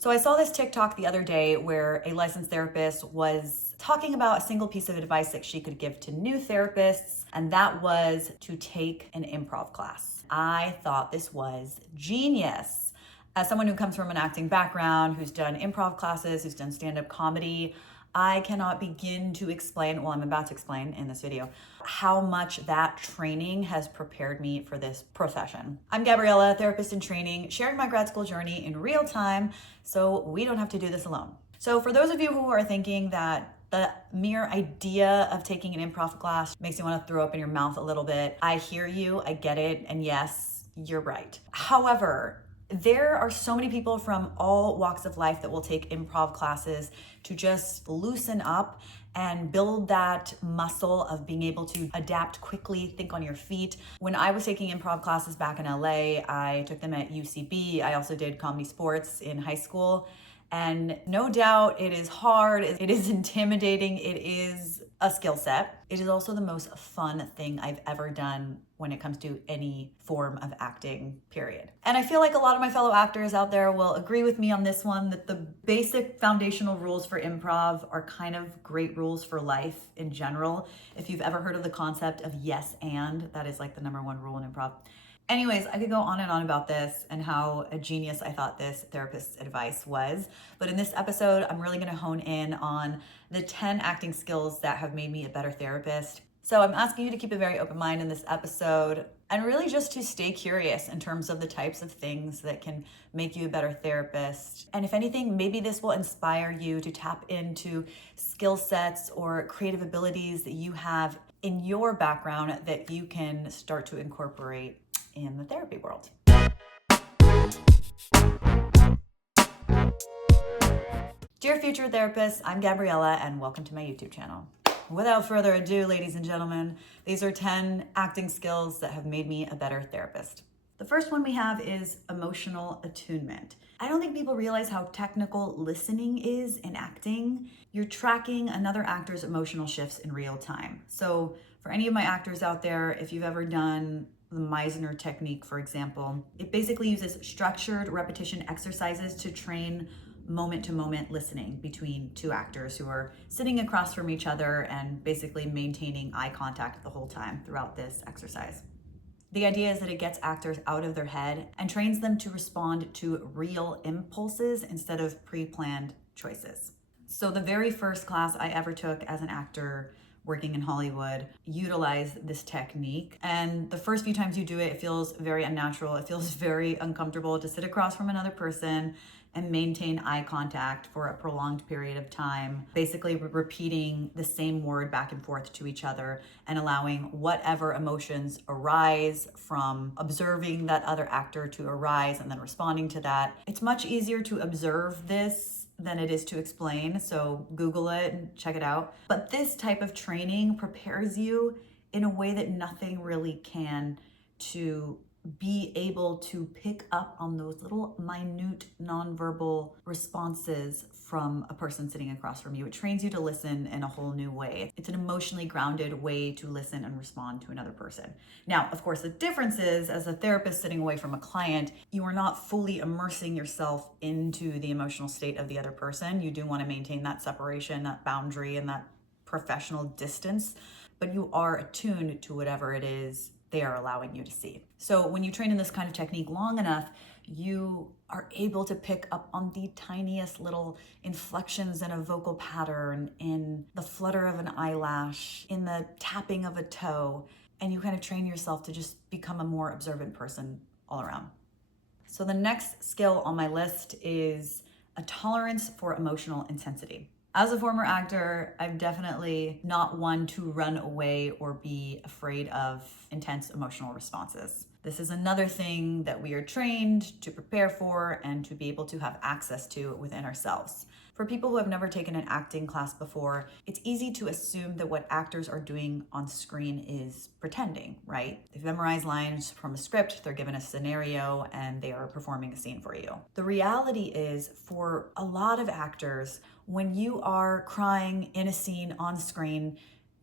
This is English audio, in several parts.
So I saw this TikTok the other day where a licensed therapist was talking about a single piece of advice that she could give to new therapists, and that was to take an improv class. I thought this was genius. As someone who comes from an acting background, who's done improv classes, who's done stand-up comedy, I cannot begin to explain, well, I'm about to explain in this video, how much that training has prepared me for this profession. I'm Gabriella, therapist in training, sharing my grad school journey in real time so we don't have to do this alone. So for those of you who are thinking that the mere idea of taking an improv class makes you want to throw up in your mouth a little bit, I hear you, I get it, and yes, you're right. However, there are so many people from all walks of life that will take improv classes to just loosen up and build that muscle of being able to adapt quickly, think on your feet. When I was taking improv classes back in LA, I took them at UCB. I also did comedy sports in high school. And no doubt it is hard, it is intimidating, it is a skill set. It is also the most fun thing I've ever done when it comes to any form of acting, period. And I feel like a lot of my fellow actors out there will agree with me on this one, that the basic foundational rules for improv are kind of great rules for life in general. If you've ever heard of the concept of yes and, that is like the number one rule in improv. Anyways, I could go on and on about this and how a genius I thought this therapist's advice was. But in this episode, I'm really going to hone in on the 10 acting skills that have made me a better therapist. So I'm asking you to keep a very open mind in this episode and really just to stay curious in terms of the types of things that can make you a better therapist. And if anything, maybe this will inspire you to tap into skill sets or creative abilities that you have in your background that you can start to incorporate in the therapy world. Dear future therapists, I'm Gabriella and welcome to my YouTube channel. Without further ado, ladies and gentlemen, these are 10 acting skills that have made me a better therapist. The first one we have is emotional attunement. I don't think people realize how technical listening is in acting. You're tracking another actor's emotional shifts in real time. So for any of my actors out there, if you've ever done the Meisner technique, for example, it basically uses structured repetition exercises to train moment-to-moment listening between two actors who are sitting across from each other and basically maintaining eye contact the whole time throughout this exercise. The idea is that it gets actors out of their head and trains them to respond to real impulses instead of pre-planned choices. So the very first class I ever took as an actor working in Hollywood utilized this technique. And the first few times you do it, it feels very unnatural. It feels very uncomfortable to sit across from another person and maintain eye contact for a prolonged period of time, basically repeating the same word back and forth to each other and allowing whatever emotions arise from observing that other actor to arise and then responding to that. It's much easier to observe this than it is to explain, so Google it and check it out. But this type of training prepares you in a way that nothing really can to be able to pick up on those little minute nonverbal responses from a person sitting across from you. It trains you to listen in a whole new way. It's an emotionally grounded way to listen and respond to another person. Now, of course, the difference is, as a therapist sitting away from a client, you are not fully immersing yourself into the emotional state of the other person. You do want to maintain that separation, that boundary, and that professional distance, but you are attuned to whatever it is they are allowing you to see. So when you train in this kind of technique long enough, you are able to pick up on the tiniest little inflections in a vocal pattern, in the flutter of an eyelash, in the tapping of a toe, and you kind of train yourself to just become a more observant person all around. So the next skill on my list is a tolerance for emotional intensity. As a former actor, I'm definitely not one to run away or be afraid of intense emotional responses. This is another thing that we are trained to prepare for and to be able to have access to within ourselves. For people who have never taken an acting class before, it's easy to assume that what actors are doing on screen is pretending, right? They've memorized lines from a script, they're given a scenario, and they are performing a scene for you. The reality is, for a lot of actors, when you are crying in a scene on screen,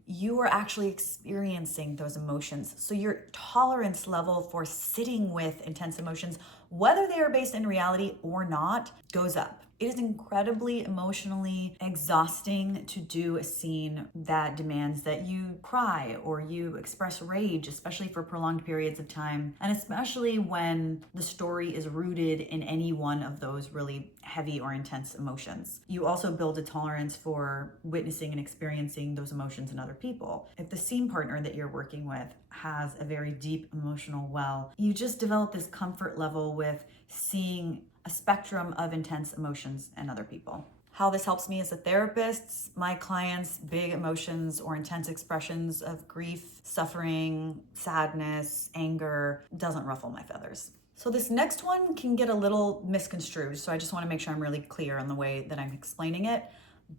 you are actually experiencing those emotions. So your tolerance level for sitting with intense emotions whether they are based in reality or not, goes up. It is incredibly emotionally exhausting to do a scene that demands that you cry or you express rage, especially for prolonged periods of time, and especially when the story is rooted in any one of those really heavy or intense emotions. You also build a tolerance for witnessing and experiencing those emotions in other people. If the scene partner that you're working with has a very deep emotional well, you just develop this comfort level with seeing a spectrum of intense emotions in other people. How this helps me as a therapist, my clients' big emotions or intense expressions of grief, suffering, sadness, anger doesn't ruffle my feathers. So this next one can get a little misconstrued, so I just want to make sure I'm really clear on the way that I'm explaining it.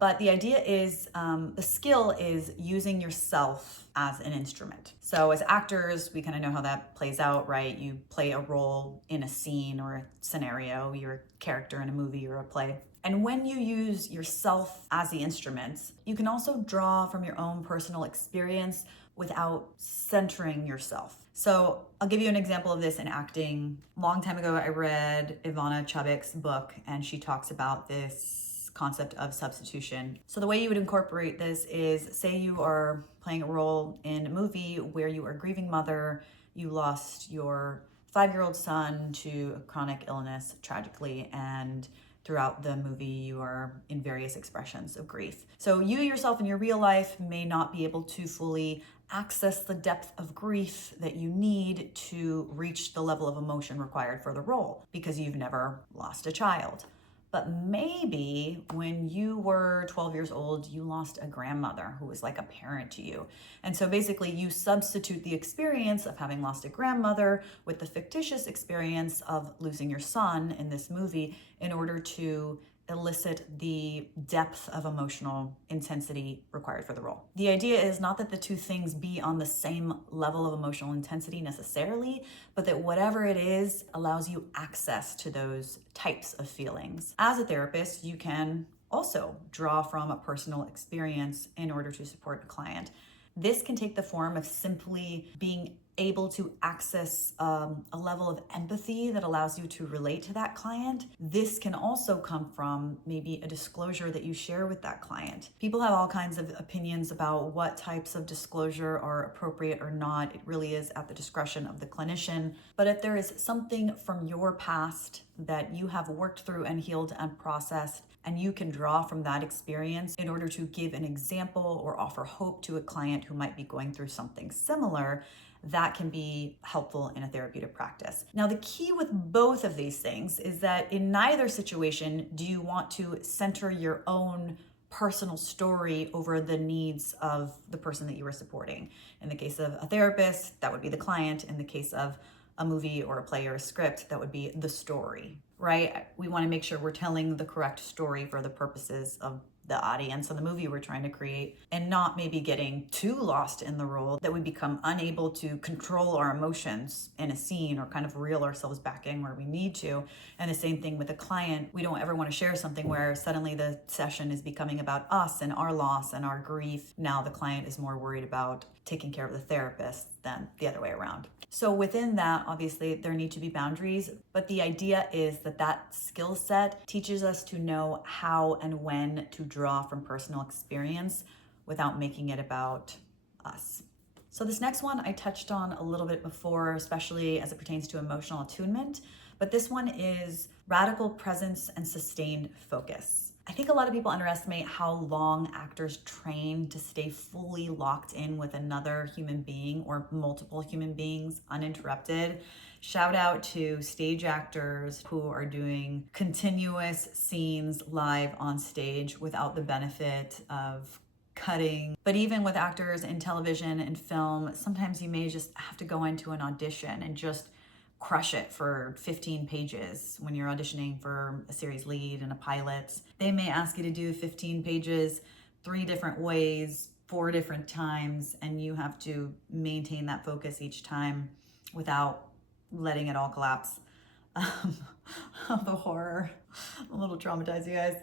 But the idea is, the skill is using yourself as an instrument. So as actors, we kind of know how that plays out, right? You play a role in a scene or a scenario, you're a character in a movie or a play. And when you use yourself as the instrument, you can also draw from your own personal experience without centering yourself. So I'll give you an example of this in acting. A long time ago, I read Ivana Chabik's book, and she talks about this concept of substitution. So the way you would incorporate this is, say you are playing a role in a movie where you are a grieving mother, you lost your 5-year-old son to a chronic illness tragically, and throughout the movie you are in various expressions of grief. So you yourself in your real life may not be able to fully access the depth of grief that you need to reach the level of emotion required for the role because you've never lost a child. But maybe when you were 12 years old, you lost a grandmother who was like a parent to you. And so basically you substitute the experience of having lost a grandmother with the fictitious experience of losing your son in this movie in order to elicit the depth of emotional intensity required for the role. The idea is not that the two things be on the same level of emotional intensity necessarily, but that whatever it is allows you access to those types of feelings. As a therapist, you can also draw from a personal experience in order to support a client. This can take the form of simply being able to access a level of empathy that allows you to relate to that client. This can also come from maybe a disclosure that you share with that client. People have all kinds of opinions about what types of disclosure are appropriate or not. It really is at the discretion of the clinician. But if there is something from your past that you have worked through and healed and processed, and you can draw from that experience in order to give an example or offer hope to a client who might be going through something similar, that can be helpful in a therapeutic practice. Now, the key with both of these things is that in neither situation do you want to center your own personal story over the needs of the person that you are supporting. In the case of a therapist, that would be the client. In the case of a movie or a play or a script, that would be the story, right? We want to make sure we're telling the correct story for the purposes of the audience and the movie we're trying to create, and not maybe getting too lost in the role that we become unable to control our emotions in a scene or kind of reel ourselves back in where we need to. And the same thing with a client. We don't ever want to share something where suddenly the session is becoming about us and our loss and our grief. Now the client is more worried about taking care of the therapist than the other way around. So within that, obviously, there need to be boundaries, but the idea is that that skill set teaches us to know how and when to draw from personal experience without making it about us. So this next one I touched on a little bit before, especially as it pertains to emotional attunement, but this one is radical presence and sustained focus. I think a lot of people underestimate how long actors train to stay fully locked in with another human being or multiple human beings uninterrupted. Shout out to stage actors who are doing continuous scenes live on stage without the benefit of cutting. But even with actors in television and film, sometimes you may just have to go into an audition and just crush it for 15 pages when you're auditioning for a series lead and a pilot. They may ask you to do 15 pages 3 different ways, 4 different times, and you have to maintain that focus each time without letting it all collapse. The horror. I'm a little traumatized, you guys.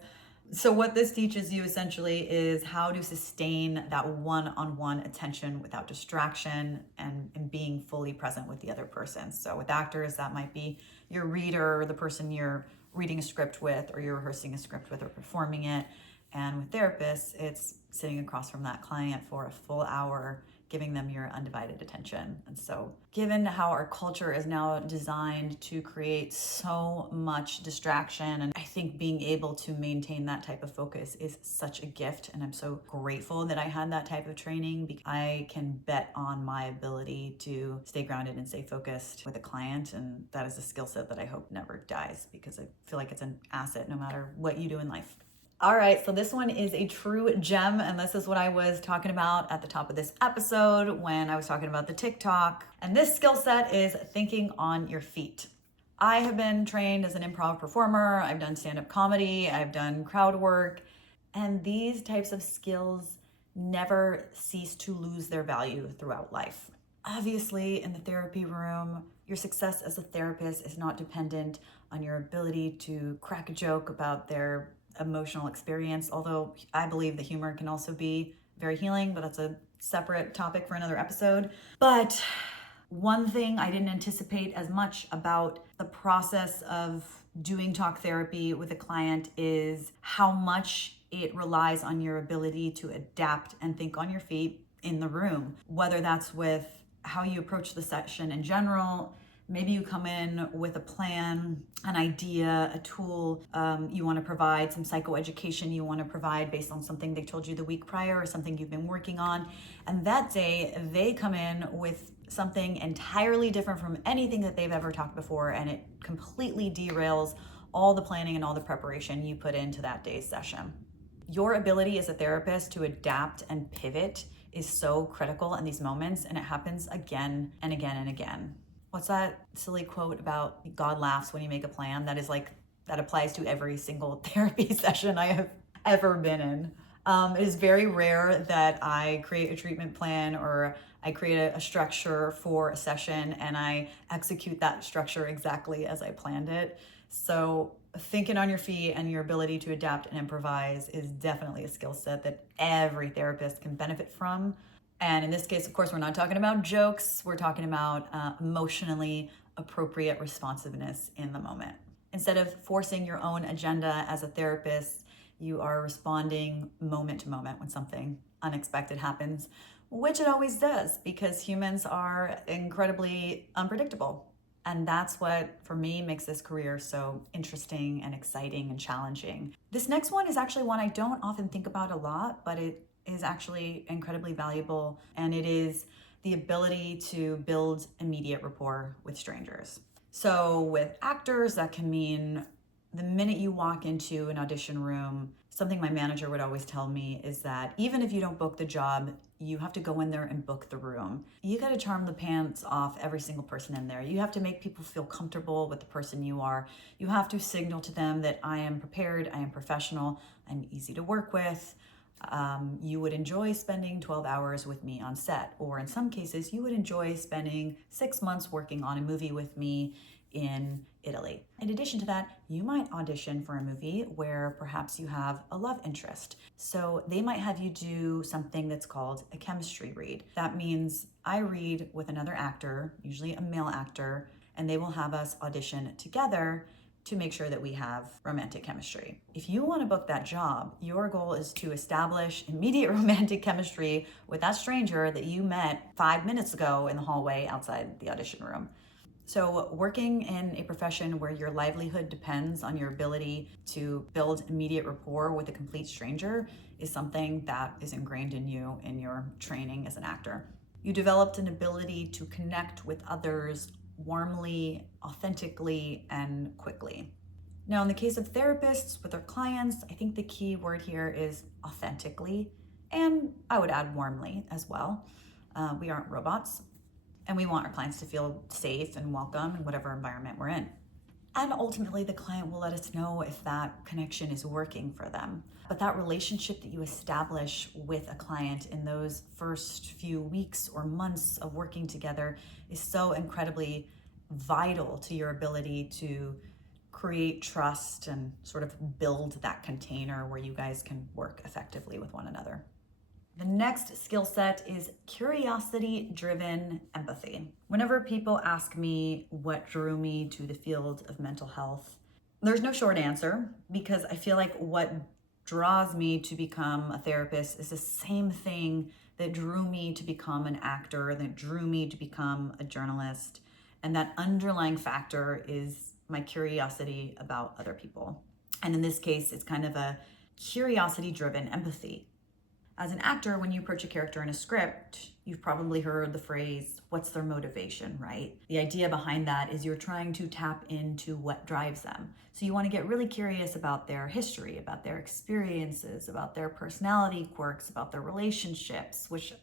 So what this teaches you essentially is how to sustain that one-on-one attention without distraction and being fully present with the other person. So with actors, that might be your reader, or the person you're reading a script with, or you're rehearsing a script with, or performing it. And with therapists, it's sitting across from that client for a full hour, giving them your undivided attention. And so given how our culture is now designed to create so much distraction, and I think being able to maintain that type of focus is such a gift. And I'm so grateful that I had that type of training, because I can bet on my ability to stay grounded and stay focused with a client. And that is a skill set that I hope never dies, because I feel like it's an asset no matter what you do in life. All right, so this one is a true gem, and this is what I was talking about at the top of this episode when I was talking about the TikTok. And this skill set is thinking on your feet. I have been trained as an improv performer. I've done stand-up comedy. I've done crowd work. And these types of skills never cease to lose their value throughout life. Obviously, in the therapy room, your success as a therapist is not dependent on your ability to crack a joke about their emotional experience, although I believe the humor can also be very healing, but that's a separate topic for another episode. But one thing I didn't anticipate as much about the process of doing talk therapy with a client is how much it relies on your ability to adapt and think on your feet in the room, whether that's with how you approach the session in general. Maybe you come in with a plan, an idea, a tool you want to provide, some psychoeducation you want to provide based on something they told you the week prior or something you've been working on. And that day, they come in with something entirely different from anything that they've ever talked before, and it completely derails all the planning and all the preparation you put into that day's session. Your ability as a therapist to adapt and pivot is so critical in these moments, and it happens again and again and again. What's that silly quote about God laughs when you make a plan? That applies to every single therapy session I have ever been in. It is very rare that I create a treatment plan or I create a structure for a session and I execute that structure exactly as I planned it. So thinking on your feet and your ability to adapt and improvise is definitely a skill set that every therapist can benefit from. And in this case, of course, we're not talking about jokes. We're talking about emotionally appropriate responsiveness in the moment. Instead of forcing your own agenda as a therapist, you are responding moment to moment when something unexpected happens, which it always does, because humans are incredibly unpredictable. And that's what, for me, makes this career so interesting and exciting and challenging. This next one is actually one I don't often think about a lot, but it is actually incredibly valuable, and it is the ability to build immediate rapport with strangers. So with actors, that can mean the minute you walk into an audition room, something my manager would always tell me is that even if you don't book the job, you have to go in there and book the room. You got to charm the pants off every single person in there. You have to make people feel comfortable with the person you are. You have to signal to them that I am prepared, I am professional, I'm easy to work with. You would enjoy spending 12 hours with me on set, or in some cases, you would enjoy spending 6 months working on a movie with me in Italy. In addition to that, you might audition for a movie where perhaps you have a love interest. So they might have you do something that's called a chemistry read. That means I read with another actor, usually a male actor, and they will have us audition together to make sure that we have romantic chemistry. If you want to book that job, your goal is to establish immediate romantic chemistry with that stranger that you met 5 minutes ago in the hallway outside the audition room. So working in a profession where your livelihood depends on your ability to build immediate rapport with a complete stranger is something that is ingrained in you in your training as an actor. You developed an ability to connect with others warmly, authentically, and quickly. Now, in the case of therapists with their clients, I think the key word here is authentically, and I would add warmly as well. We aren't robots, and we want our clients to feel safe and welcome in whatever environment we're in. And ultimately, the client will let us know if that connection is working for them. But that relationship that you establish with a client in those first few weeks or months of working together is so incredibly vital to your ability to create trust and sort of build that container where you guys can work effectively with one another. The next skill set is curiosity-driven empathy. Whenever people ask me what drew me to the field of mental health, there's no short answer, because I feel like what draws me to become a therapist is the same thing that drew me to become an actor, that drew me to become a journalist. And that underlying factor is my curiosity about other people. And in this case, it's kind of a curiosity-driven empathy. As an actor, when you approach a character in a script, you've probably heard the phrase, what's their motivation, right? The idea behind that is you're trying to tap into what drives them. So you want to get really curious about their history, about their experiences, about their personality quirks, about their relationships, which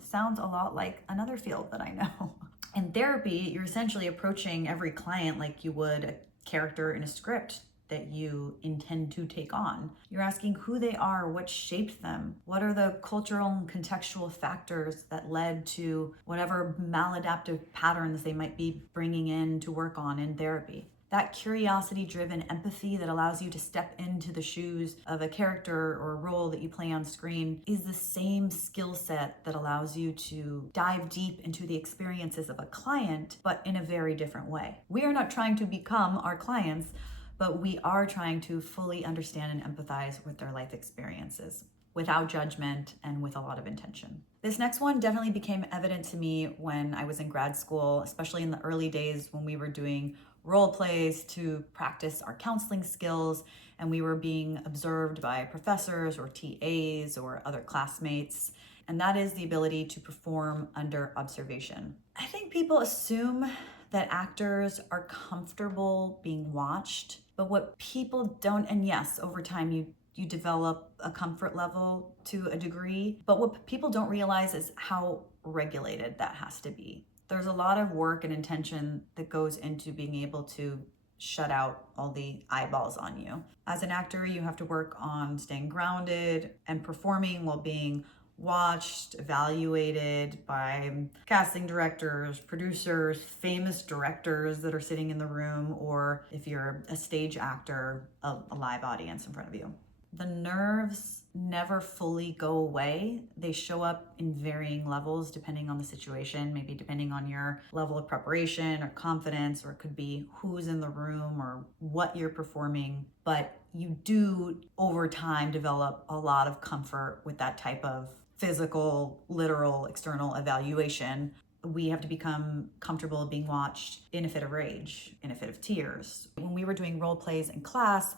sounds a lot like another field that I know. In therapy, you're essentially approaching every client like you would a character in a script that you intend to take on. You're asking who they are, what shaped them, what are the cultural and contextual factors that led to whatever maladaptive patterns they might be bringing in to work on in therapy. That curiosity-driven empathy that allows you to step into the shoes of a character or a role that you play on screen is the same skill set that allows you to dive deep into the experiences of a client, but in a very different way. We are not trying to become our clients, but we are trying to fully understand and empathize with their life experiences without judgment and with a lot of intention. This next one definitely became evident to me when I was in grad school, especially in the early days when we were doing role plays to practice our counseling skills, and we were being observed by professors or TAs or other classmates. And that is the ability to perform under observation. I think people assume that actors are comfortable being watched, but what people don't, and yes, over time you develop a comfort level to a degree, but what people don't realize is how regulated that has to be. There's a lot of work and intention that goes into being able to shut out all the eyeballs on you. As an actor, you have to work on staying grounded and performing while being watched, evaluated by casting directors, producers, famous directors that are sitting in the room, or if you're a stage actor, a live audience in front of you. The nerves never fully go away. They show up in varying levels depending on the situation, maybe depending on your level of preparation or confidence, or it could be who's in the room or what you're performing. But you do, over time, develop a lot of comfort with that type of physical, literal, external evaluation. We have to become comfortable being watched in a fit of rage, in a fit of tears. When we were doing role plays in class,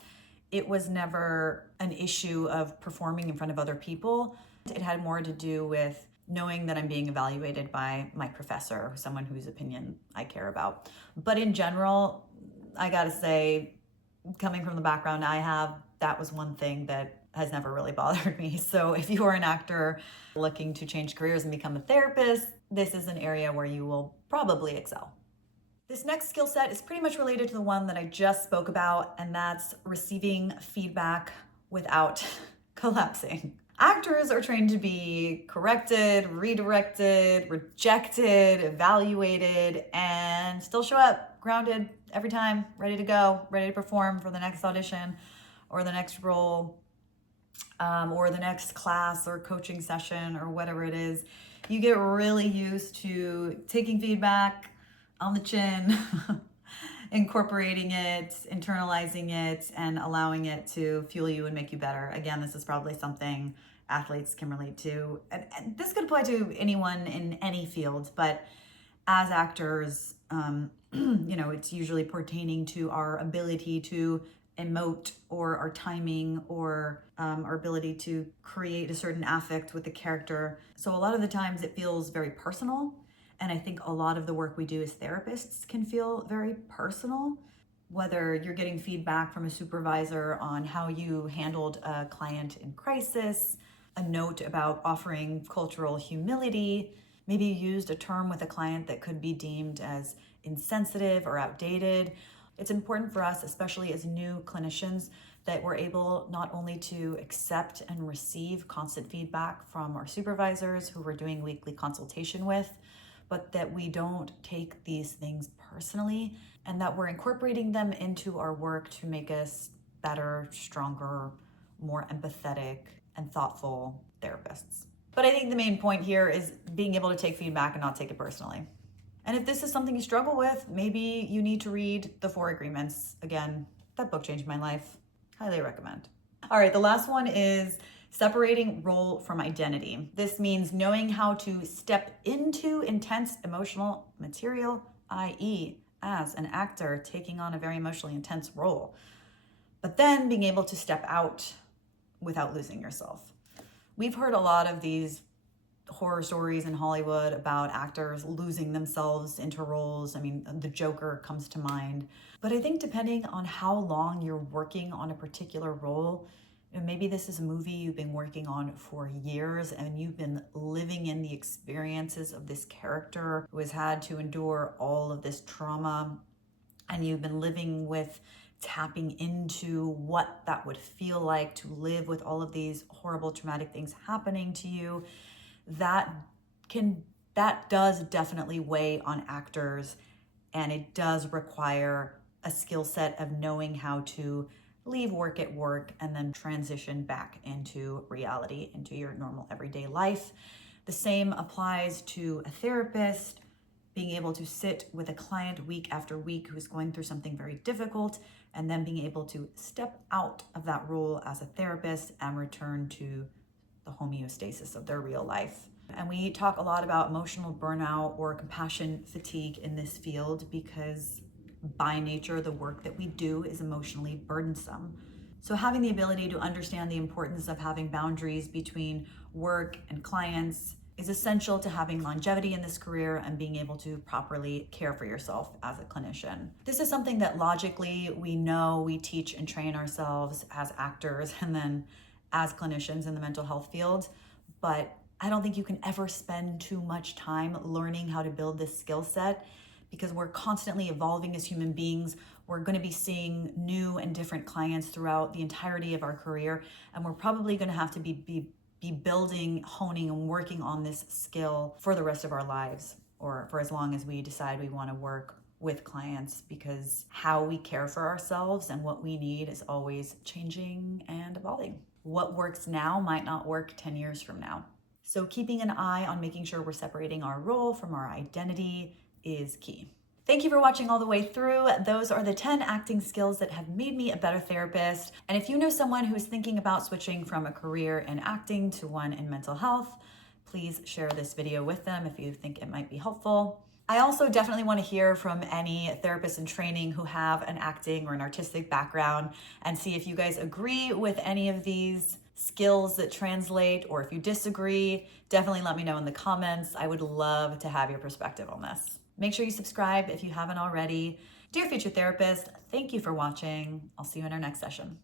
it was never an issue of performing in front of other people. It had more to do with knowing that I'm being evaluated by my professor, someone whose opinion I care about. But in general, I gotta say, coming from the background I have, that was one thing that has never really bothered me. So if you are an actor looking to change careers and become a therapist, this is an area where you will probably excel. This next skill set is pretty much related to the one that I just spoke about, and that's receiving feedback without collapsing. Actors are trained to be corrected, redirected, rejected, evaluated, and still show up grounded every time, ready to go, ready to perform for the next audition or the next role, or the next class or coaching session or whatever it is. You get really used to taking feedback on the chin, incorporating it, internalizing it, and allowing it to fuel you and make you better. Again, this is probably something athletes can relate to. And this could apply to anyone in any field, but as actors, it's usually pertaining to our ability to emote, or our timing, or our ability to create a certain affect with the character. So a lot of the times it feels very personal. And I think a lot of the work we do as therapists can feel very personal, whether you're getting feedback from a supervisor on how you handled a client in crisis, a note about offering cultural humility, maybe you used a term with a client that could be deemed as insensitive or outdated. It's important for us, especially as new clinicians, that we're able not only to accept and receive constant feedback from our supervisors who we're doing weekly consultation with, but that we don't take these things personally and that we're incorporating them into our work to make us better, stronger, more empathetic, and thoughtful therapists. But I think the main point here is being able to take feedback and not take it personally. And if this is something you struggle with, maybe you need to read The 4 Agreements. Again, that book changed my life. Highly recommend. All right, the last one is separating role from identity. This means knowing how to step into intense emotional material, i.e., as an actor taking on a very emotionally intense role, but then being able to step out without losing yourself. We've heard a lot of these horror stories in Hollywood about actors losing themselves into roles. I mean, the Joker comes to mind. But I think depending on how long you're working on a particular role, maybe this is a movie you've been working on for years and you've been living in the experiences of this character who has had to endure all of this trauma, and you've been living with tapping into what that would feel like to live with all of these horrible traumatic things happening to you. That does definitely weigh on actors, and it does require a skill set of knowing how to leave work at work and then transition back into reality, into your normal everyday life. The same applies to a therapist, being able to sit with a client week after week who's going through something very difficult, and then being able to step out of that role as a therapist and return to the homeostasis of their real life. And we talk a lot about emotional burnout or compassion fatigue in this field because by nature, the work that we do is emotionally burdensome. So having the ability to understand the importance of having boundaries between work and clients is essential to having longevity in this career and being able to properly care for yourself as a clinician. This is something that logically we know, we teach and train ourselves as actors and then as clinicians in the mental health field, but I don't think you can ever spend too much time learning how to build this skill set because we're constantly evolving as human beings. We're going to be seeing new and different clients throughout the entirety of our career, and we're probably going to have to be building, honing, and working on this skill for the rest of our lives, or for as long as we decide we want to work with clients, because how we care for ourselves and what we need is always changing and evolving. What works now might not work 10 years from now. So keeping an eye on making sure we're separating our role from our identity is key. Thank you for watching all the way through. Those are the 10 acting skills that have made me a better therapist. And if you know someone who is thinking about switching from a career in acting to one in mental health, please share this video with them if you think it might be helpful. I also definitely want to hear from any therapists in training who have an acting or an artistic background and see if you guys agree with any of these skills that translate, or if you disagree, definitely let me know in the comments. I would love to have your perspective on this. Make sure you subscribe if you haven't already. Dear future therapist, thank you for watching. I'll see you in our next session.